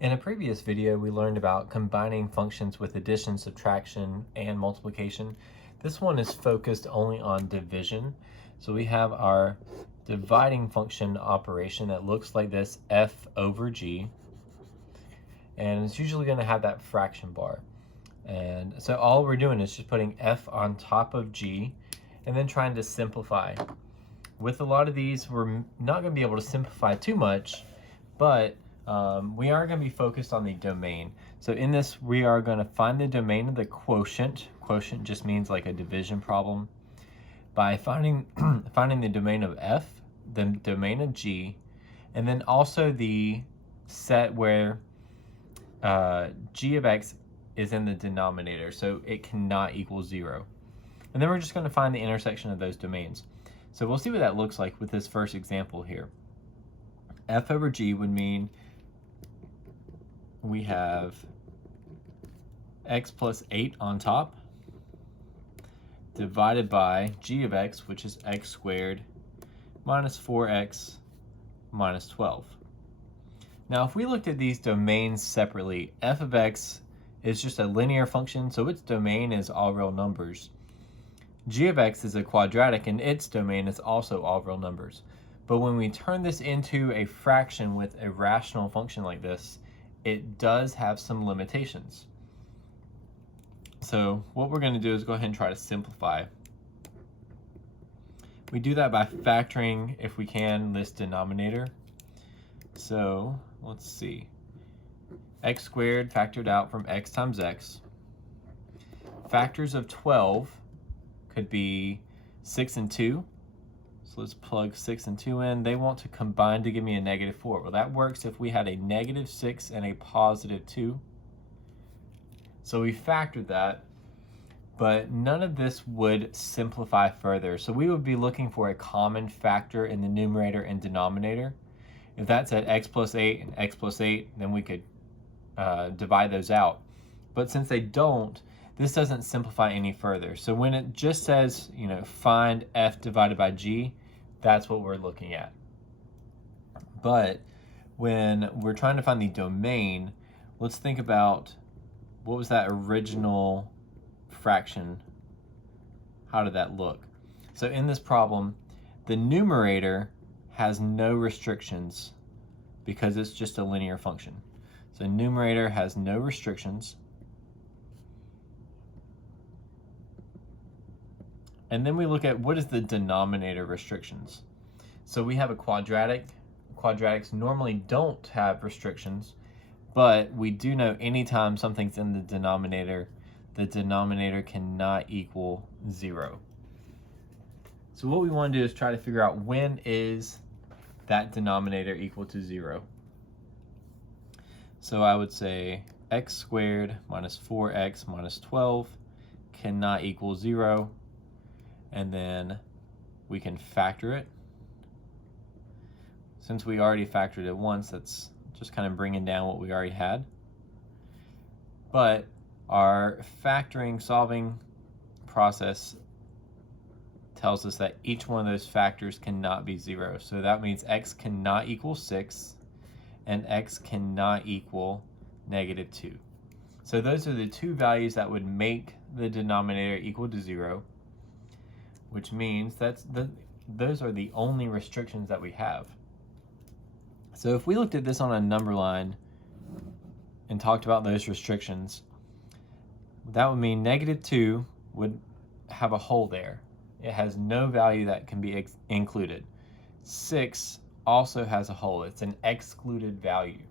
In a previous video, we learned about combining functions with addition, subtraction, and multiplication. This one is focused only on division. So we have our dividing function operation that looks like this, f over g. And it's usually going to have that fraction bar. And so all we're doing is just putting f on top of g and then trying to simplify. With a lot of these, we're not going to be able to simplify too much, but we are going to be focused on the domain. So in this, we are going to find the domain of the quotient. Quotient just means like a division problem. By finding the domain of f, the domain of g, and then also the set where g of x is in the denominator, so it cannot equal 0. And then we're just going to find the intersection of those domains. So we'll see what that looks like with this first example here. F over g would mean we have x plus 8 on top divided by g of x, which is x squared, minus 4x minus 12. Now, if we looked at these domains separately, f of x is just a linear function, so its domain is all real numbers. G of x is a quadratic, and its domain is also all real numbers. But when we turn this into a fraction with a rational function like this, it does have some limitations. So what we're going to do is go ahead and try to simplify. We do that by factoring, if we can, this denominator. So let's see. X squared factored out from x times x. Factors of 12 could be 6 and 2. So let's plug 6 and 2 in. They want to combine to give me a negative 4. Well, that works if we had a negative 6 and a positive 2. So we factored that, but none of this would simplify further. So we would be looking for a common factor in the numerator and denominator. If that's at x plus 8 and x plus 8, then we could divide those out. But since they don't, this doesn't simplify any further. So when it just says, find f divided by g, that's what we're looking at. But when we're trying to find the domain, let's think about what was that original fraction? How did that look? So in this problem, the numerator has no restrictions because it's just a linear function. So numerator has no restrictions. And then we look at what is the denominator restrictions. So we have a quadratic. Quadratics normally don't have restrictions, but we do know anytime something's in the denominator cannot equal 0. So what we want to do is try to figure out when is that denominator equal to 0. So I would say x squared minus 4x minus 12 cannot equal 0. And then we can factor it. Since we already factored it once, that's just kind of bringing down what we already had. But our factoring solving process tells us that each one of those factors cannot be 0. So that means x cannot equal 6 and x cannot equal negative 2. So those are the two values that would make the denominator equal to 0, which means those are the only restrictions that we have. So if we looked at this on a number line and talked about those restrictions, that would mean negative 2 would have a hole there. It has no value that can be included. 6 also has a hole. It's an excluded value.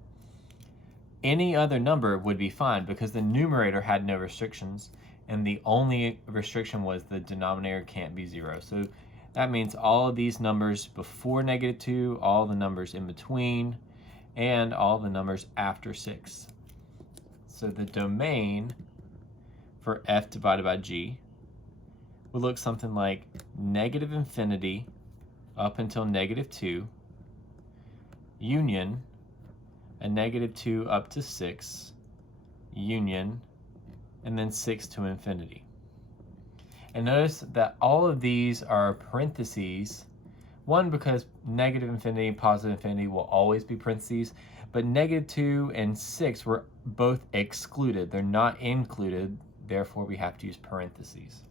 Any other number would be fine because the numerator had no restrictions, and the only restriction was the denominator can't be 0. So that means all of these numbers before negative 2, all the numbers in between, and all the numbers after 6. So the domain for f divided by g would look something like negative infinity up until negative 2, union a negative 2 up to 6, union, and then 6 to infinity. And notice that all of these are parentheses 1, because negative infinity, positive infinity will always be parentheses, but negative 2 and 6 were both excluded. They're not included, therefore we have to use parentheses.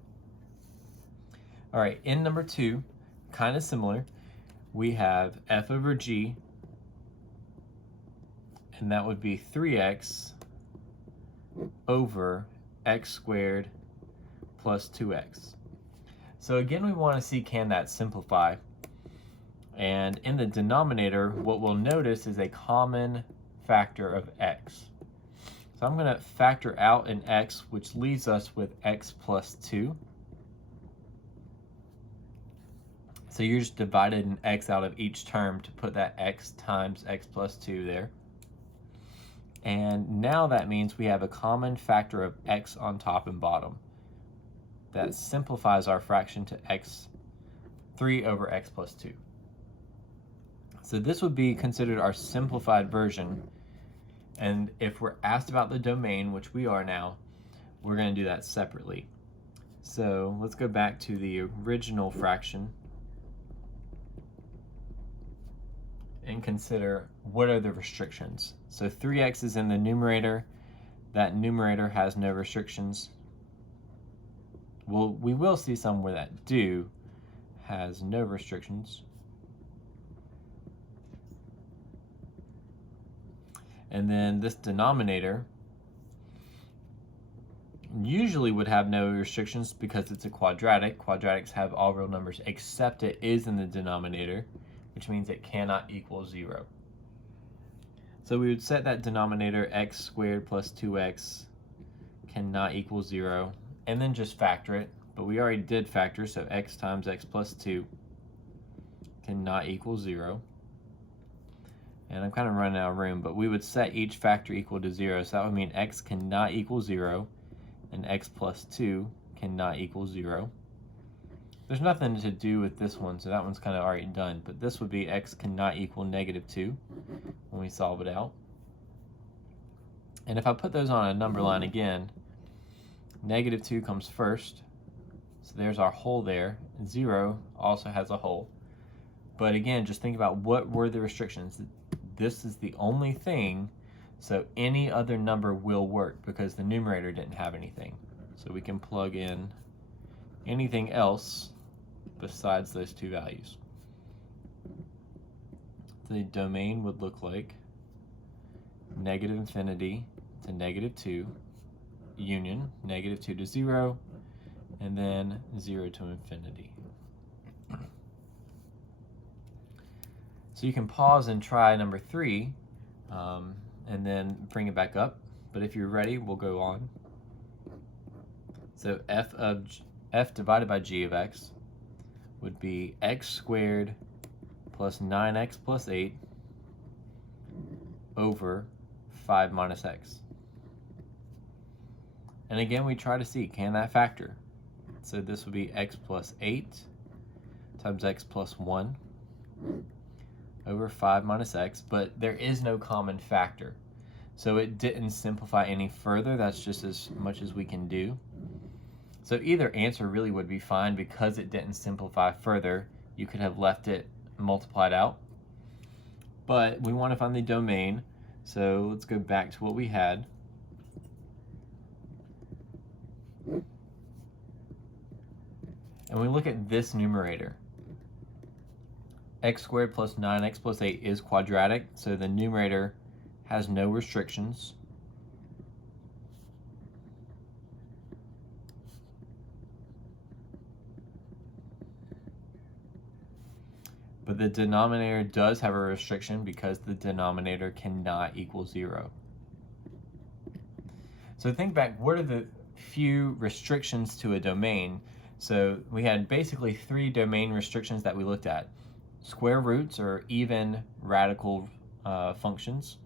All right, in number 2, kind of similar, we have f over g, and that would be 3x over x squared plus 2x. So again, we want to see, can that simplify? And in the denominator, what we'll notice is a common factor of x. So I'm going to factor out an x, which leaves us with x plus 2. So you're just divided an x out of each term to put that x times x plus 2 there. And now that means we have a common factor of x on top and bottom. That simplifies our fraction to x3 over x plus 2. So this would be considered our simplified version. And if we're asked about the domain, which we are now, we're going to do that separately. So let's go back to the original fraction and consider what are the restrictions. So 3x is in the numerator. That numerator has no restrictions. Well, we will see some where that do has no restrictions. And then this denominator usually would have no restrictions because it's a quadratic. Quadratics have all real numbers except it is in the denominator, which means it cannot equal 0. So we would set that denominator x squared plus 2x cannot equal 0, and then just factor it. But we already did factor, so x times x plus 2 cannot equal 0. And I'm kind of running out of room, but we would set each factor equal to 0, so that would mean x cannot equal 0, and x plus 2 cannot equal 0. There's nothing to do with this one, so that one's kind of already done, but this would be x cannot equal negative 2 when we solve it out. And if I put those on a number line again, negative 2 comes first, so there's our hole there. 0 also has a hole. But again, just think about what were the restrictions. This is the only thing, so any other number will work because the numerator didn't have anything. So we can plug in anything else besides those two values. The domain would look like negative infinity to negative 2, union, negative 2 to 0, and then 0 to infinity. So you can pause and try number 3, and then bring it back up. But if you're ready, we'll go on. So f divided by g of x would be x squared plus 9x plus 8 over 5 minus x. And again, we try to see, can that factor? So this would be x plus 8 times x plus 1 over 5 minus x, but there is no common factor. So it didn't simplify any further. That's just as much as we can do. So either answer really would be fine because it didn't simplify further. You could have left it multiplied out. But we want to find the domain. So let's go back to what we had. And we look at this numerator. X squared plus 9x plus 8 is quadratic, so the numerator has no restrictions. But the denominator does have a restriction because the denominator cannot equal 0. So think back, what are the few restrictions to a domain? So we had basically 3 domain restrictions that we looked at. Square roots, or even radical functions,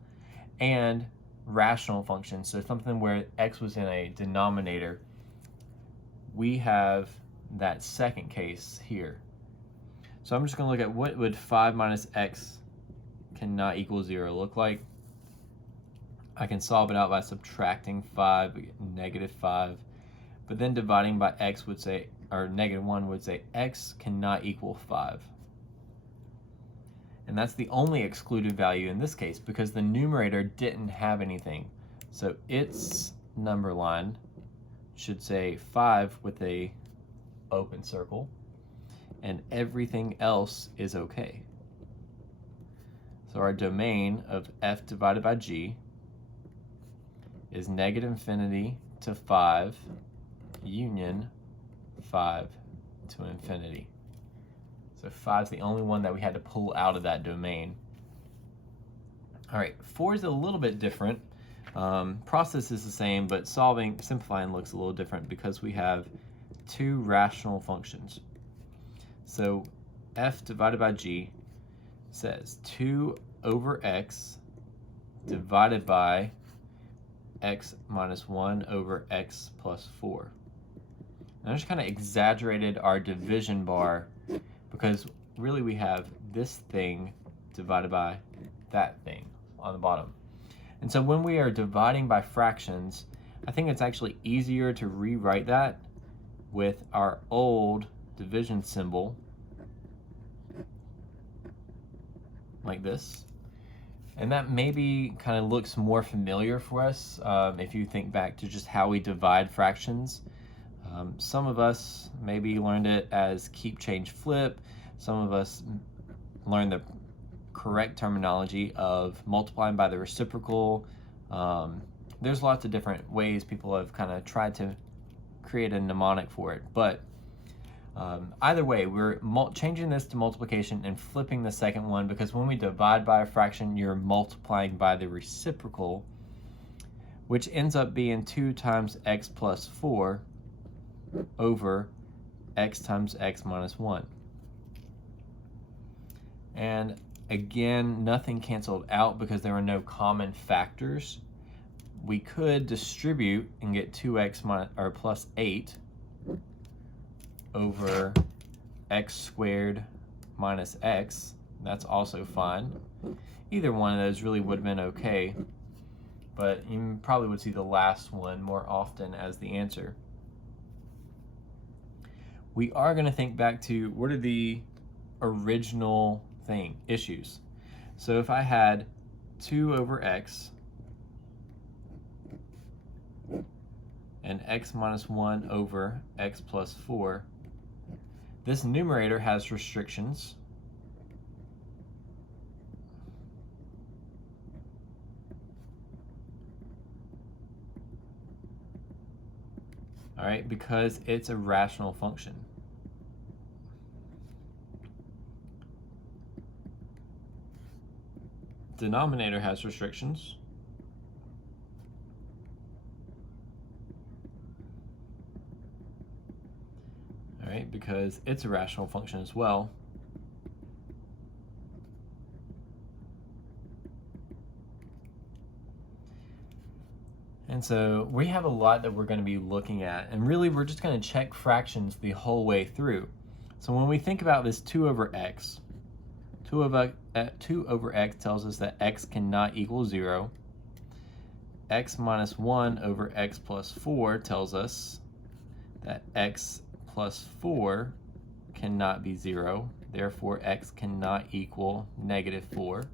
and rational functions, so something where x was in a denominator. We have that second case here. So I'm just going to look at what would 5 minus x cannot equal 0 look like. I can solve it out by subtracting 5, we get negative 5, but then dividing by x would say, or negative 1 would say x cannot equal 5. And that's the only excluded value in this case because the numerator didn't have anything. So its number line should say 5 with a open circle, and everything else is okay. So our domain of f divided by g is negative infinity to 5 union 5 to infinity. So 5 is the only one that we had to pull out of that domain. All right, 4 is a little bit different. Process is the same, but simplifying looks a little different because we have two rational functions. So f divided by g says 2 over x divided by x minus 1 over x plus 4. And I just kind of exaggerated our division bar because really we have this thing divided by that thing on the bottom. And so when we are dividing by fractions, I think it's actually easier to rewrite that with our old division symbol like this. And that maybe kind of looks more familiar for us if you think back to just how we divide fractions. Some of us maybe learned it as keep, change, flip. Some of us learned the correct terminology of multiplying by the reciprocal. There's lots of different ways people have kind of tried to create a mnemonic for it. But either way, we're changing this to multiplication and flipping the second one because when we divide by a fraction, you're multiplying by the reciprocal, which ends up being 2 times x plus 4 over x times x minus 1. And again, nothing canceled out because there are no common factors. We could distribute and get 2x plus 8 over x squared minus x. That's also fine. Either one of those really would have been okay, but you probably would see the last one more often as the answer. We are going to think back to what are the original issues. So if I had 2 over x and x minus 1 over x plus 4, this numerator has restrictions. All right, because it's a rational function. Denominator has restrictions. All right, because it's a rational function as well. And so we have a lot that we're going to be looking at, and really we're just going to check fractions the whole way through. So when we think about this 2 over x, 2 over x tells us that x cannot equal 0. X minus 1 over x plus 4 tells us that x plus 4 cannot be 0. Therefore, x cannot equal negative 4.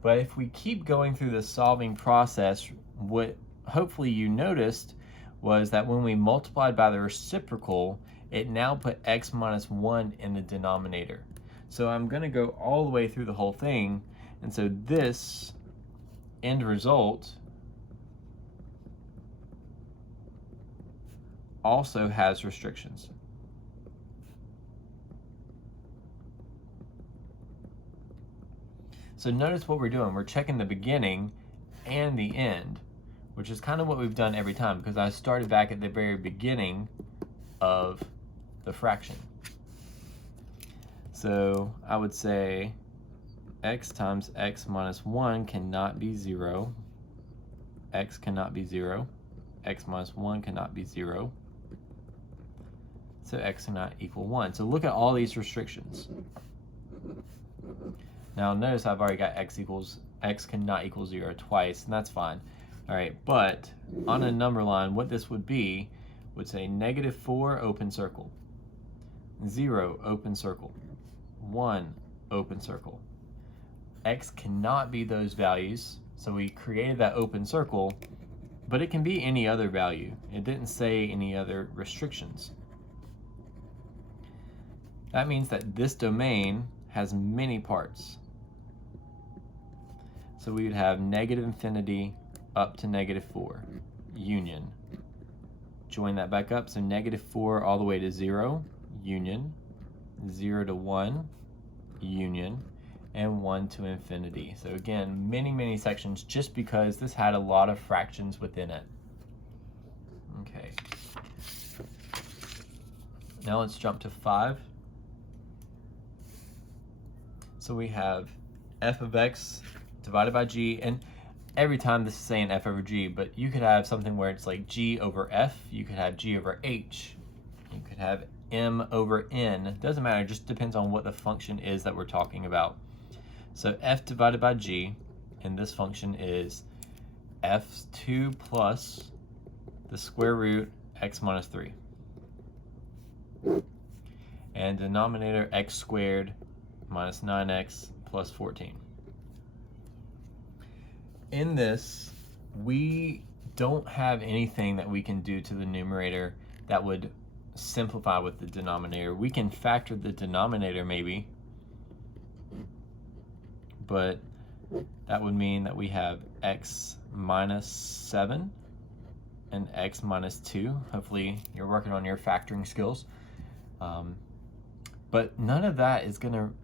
But if we keep going through the solving process, what hopefully you noticed was that when we multiplied by the reciprocal, it now put x minus 1 in the denominator. So I'm going to go all the way through the whole thing, and so this end result also has restrictions. So notice what we're doing. We're checking the beginning and the end, which is kind of what we've done every time because I started back at the very beginning of the fraction. So I would say x times x minus 1 cannot be 0. X cannot be 0. X minus 1 cannot be 0. So x cannot equal 1. So look at all these restrictions. Now notice I've already got x cannot equal 0 twice, and that's fine. All right, but on a number line, what this would be would say negative 4 open circle, 0 open circle, 1 open circle. X cannot be those values, so we created that open circle, but it can be any other value. It didn't say any other restrictions. That means that this domain has many parts. So we would have negative infinity up to -4, union. Join that back up, so -4 all the way to 0, union, 0 to 1, union, and 1 to infinity. So again, many sections just because this had a lot of fractions within it. Okay. Now let's jump to 5. So we have f of x divided by g, and every time this is saying f over g, but you could have something where it's like g over f, you could have g over h, you could have m over n. Doesn't matter, it just depends on what the function is that we're talking about. So f divided by g in this function is f2 plus the square root x minus 3. And denominator x squared minus 9x plus 14. In this, we don't have anything that we can do to the numerator that would simplify with the denominator. We can factor the denominator maybe, but that would mean that we have x minus 7 and x minus 2. Hopefully you're working on your factoring skills. But none of that is going to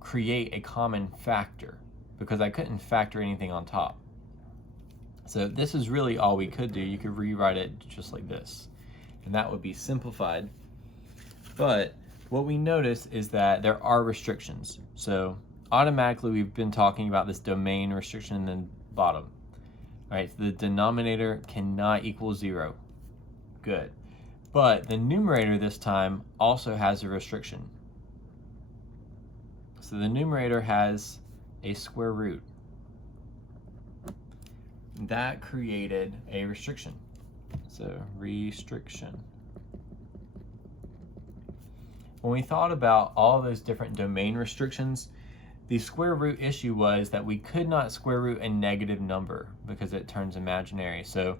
create a common factor because I couldn't factor anything on top. So this is really all we could do. You could rewrite it just like this, and that would be simplified. But what we notice is that there are restrictions. So automatically we've been talking about this domain restriction in the bottom. All right, so the denominator cannot equal 0. Good. But the numerator this time also has a restriction. So the numerator has a square root. That created a restriction. So restriction. When we thought about all those different domain restrictions, the square root issue was that we could not square root a negative number because it turns imaginary. So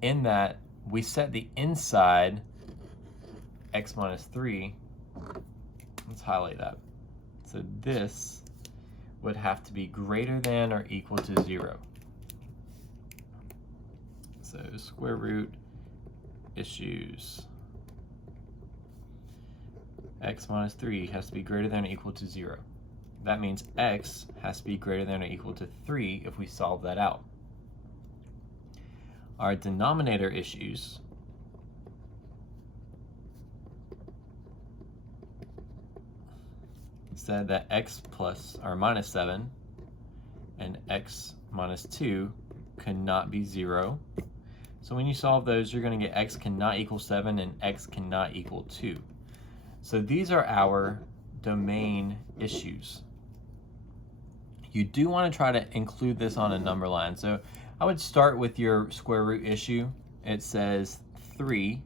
in that, we set the inside x minus 3. Let's highlight that. So this would have to be greater than or equal to 0. So square root issues. X minus 3 has to be greater than or equal to 0. That means x has to be greater than or equal to 3 if we solve that out. Our denominator issues said that x plus or minus 7 and x minus 2 cannot be 0. So when you solve those, you're going to get x cannot equal 7 and x cannot equal 2. So these are our domain issues. You do want to try to include this on a number line. So I would start with your square root issue. It says 3,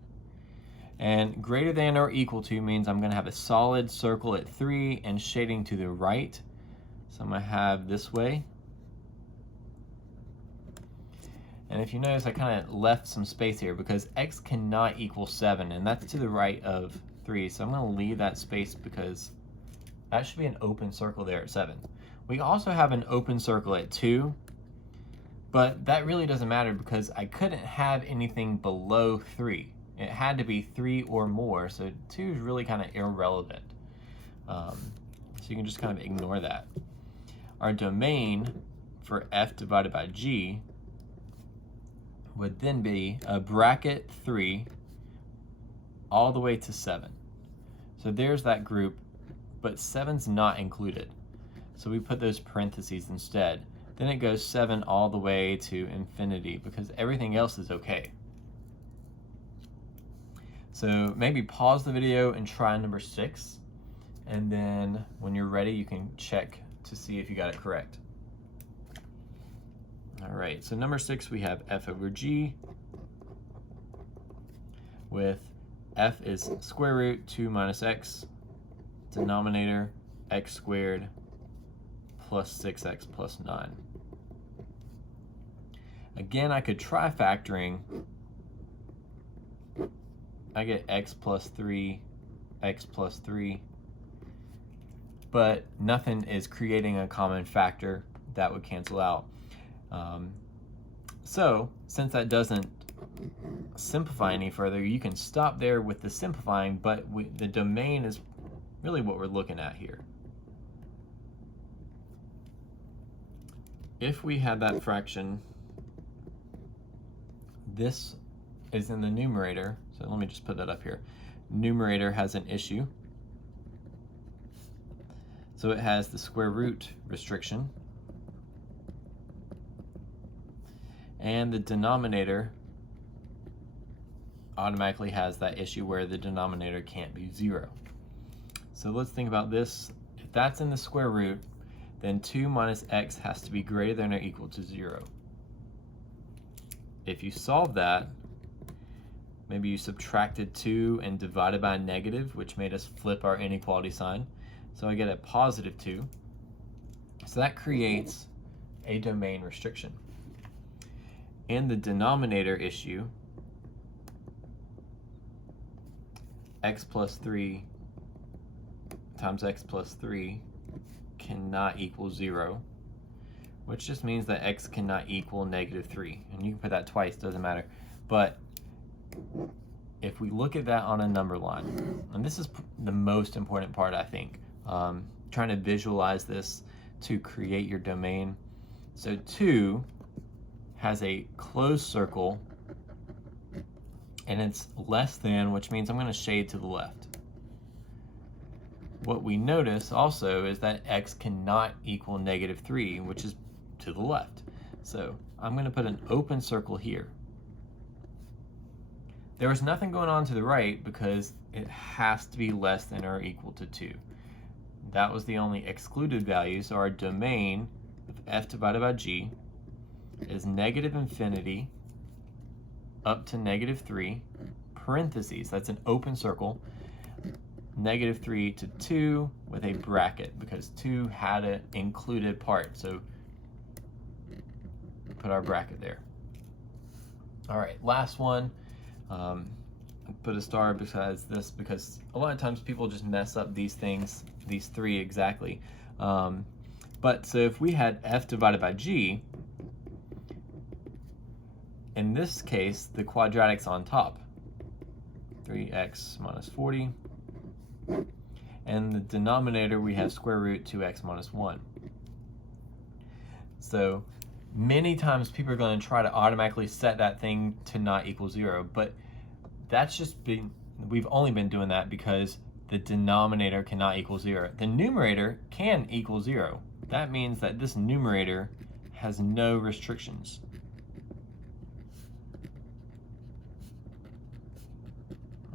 and greater than or equal to means I'm going to have a solid circle at 3 and shading to the right. So I'm going to have this way. And if you notice, I kind of left some space here because x cannot equal 7, and that's to the right of 3. So I'm going to leave that space because that should be an open circle there at 7. We also have an open circle at 2, but that really doesn't matter because I couldn't have anything below 3. It had to be 3 or more, so 2 is really kind of irrelevant. So you can just kind of ignore that. Our domain for f divided by g would then be a bracket 3 all the way to 7. So there's that group, but 7's not included. So we put those parentheses instead. Then it goes 7 all the way to infinity because everything else is okay. So maybe pause the video and try number 6, and then when you're ready, you can check to see if you got it correct. All right, so number 6, we have f over g with f is square root 2 minus x, denominator x squared plus 6x plus 9. Again, I could try factoring. I get x plus 3, x plus 3, but nothing is creating a common factor that would cancel out. So since that doesn't simplify any further, you can stop there with the simplifying, but the domain is really what we're looking at here. If we had that fraction, this is in the numerator, so let me just put that up here. Numerator has an issue. So it has the square root restriction. And the denominator automatically has that issue where the denominator can't be 0. So let's think about this. If that's in the square root, then 2 minus x has to be greater than or equal to 0. If you solve that, maybe you subtracted 2 and divided by a negative, which made us flip our inequality sign. So I get a positive 2. So that creates a domain restriction. In the denominator issue, x plus 3 times x plus 3 cannot equal 0, which just means that x cannot equal negative 3. And you can put that twice, doesn't matter. But if we look at that on a number line, and this is the most important part, I think, trying to visualize this to create your domain. So 2 has a closed circle, and it's less than, which means I'm going to shade to the left. What we notice also is that x cannot equal negative 3, which is to the left. So I'm going to put an open circle here. There was nothing going on to the right because it has to be less than or equal to 2. That was the only excluded value, so our domain of f divided by g is negative infinity up to negative 3, parentheses, that's an open circle, negative 3 to 2 with a bracket because 2 had an included part, so put our bracket there. All right, last one. Put a star besides this because a lot of times people just mess up these things, these three exactly. But so if we had f divided by g, in this case, the quadratic's on top. 3x minus 40. And the denominator, we have square root 2x minus 1. So many times people are going to try to automatically set that thing to not equal 0, but that's just been, we've only been doing that because the denominator cannot equal 0. The numerator can equal 0. That means that this numerator has no restrictions.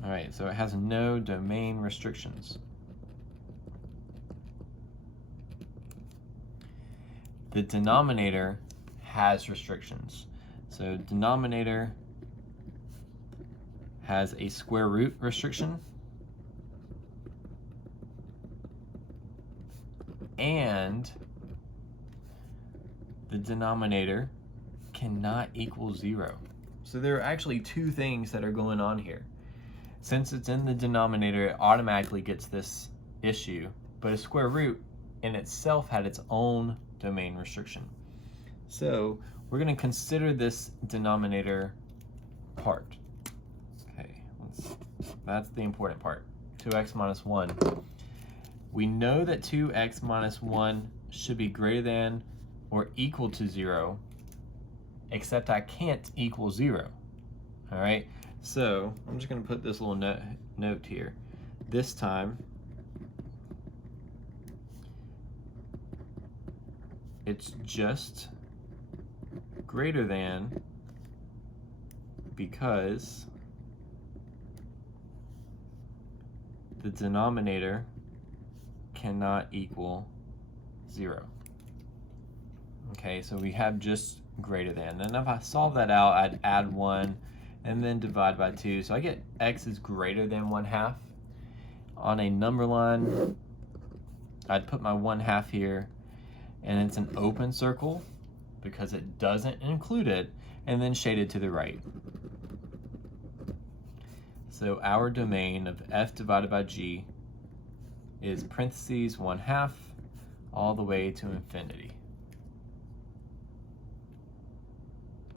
All right, so it has no domain restrictions. The denominator has restrictions. So denominator has a square root restriction and the denominator cannot equal 0. So there are actually two things that are going on here. Since it's in the denominator, it automatically gets this issue, but a square root in itself had its own domain restriction. So we're going to consider this denominator part. Okay, that's the important part. 2x minus 1. We know that 2x minus 1 should be greater than or equal to 0, except I can't equal 0. All right, so I'm just going to put this little note here. This time, it's just greater than because the denominator cannot equal 0. Okay, so we have just greater than. And if I solve that out, I'd add 1 and then divide by 2. So I get x is greater than 1/2. On a number line, I'd put my 1/2 here, and it's an open circle because it doesn't include it, and then shaded to the right. So our domain of f divided by g is parentheses 1/2 all the way to infinity.